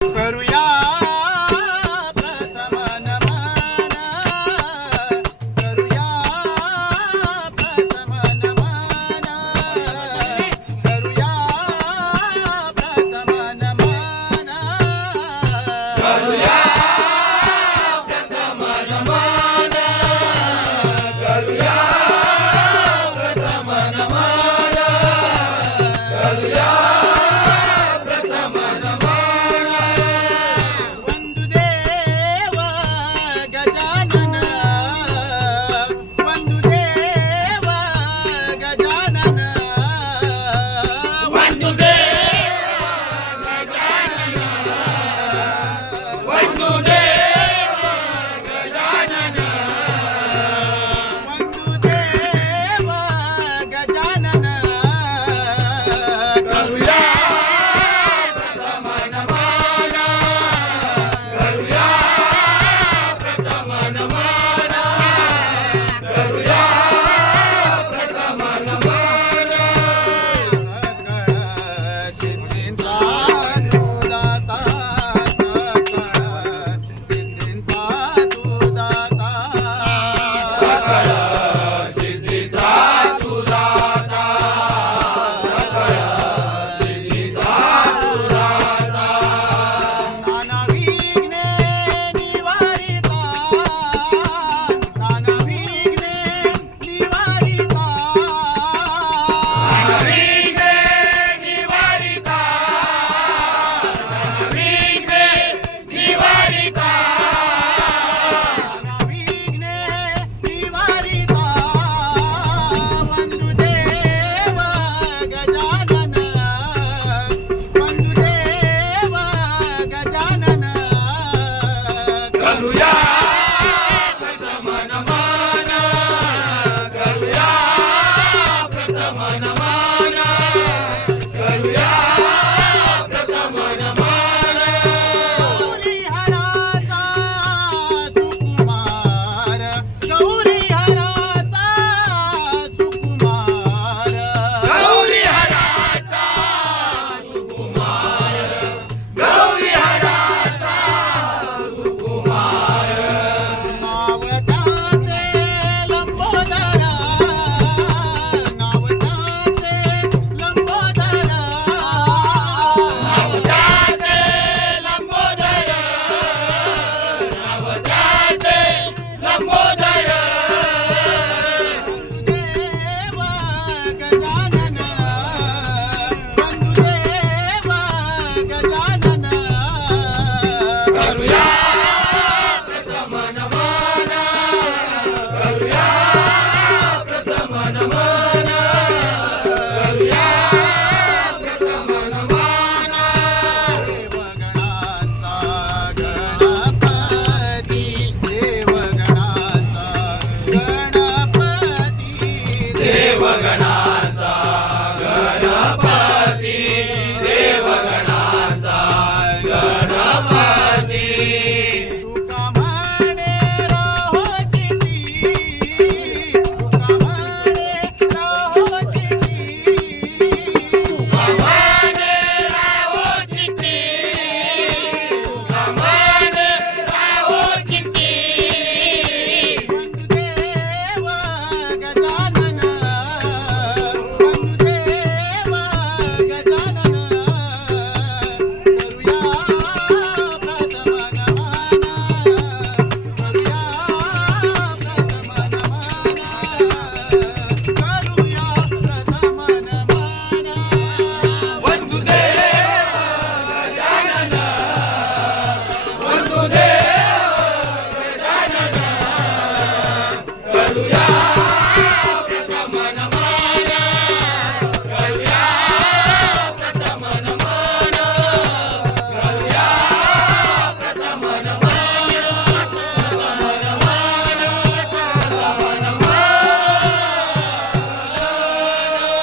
Espero barulhar.